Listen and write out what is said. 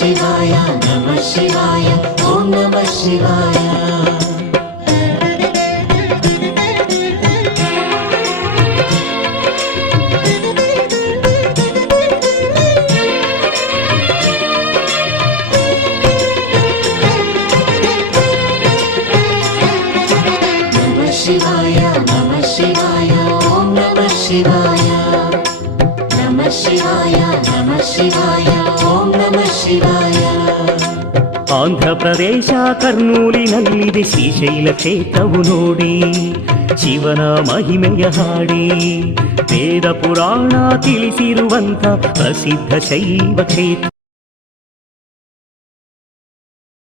ಶಿವಾಯ ನಮಃ ಶಿವಾಯ ಓಂ ನಮಃ ಶಿವಾಯ. ಶಿವಾಯ ನಮಃ ಶಿವಾಯ ಓಂ ನಮಃ ಶಿವಾಯ. ನಮಃ ಶಿವಾಯ ನಮಃ ಶಿವಾಯ ಓಂ ನಮಃ ಶಿವಾಯ. ಆಂಧ್ರ ಪ್ರದೇಶ ಕರ್ನೂಲಿನಲ್ಲಿದೆ ಶ್ರೀಶೈಲ ಕ್ಷೇತ್ರವು ನೋಡಿ ಶಿವನ ಮಹಿಮೆಯ ಹಾಡಿ ವೇದ ಪುರಾಣ ತಿಳಿಸಿರುವಂಥ ಪ್ರಸಿದ್ಧ ಶೈವ ಕ್ಷೇತ್ರ.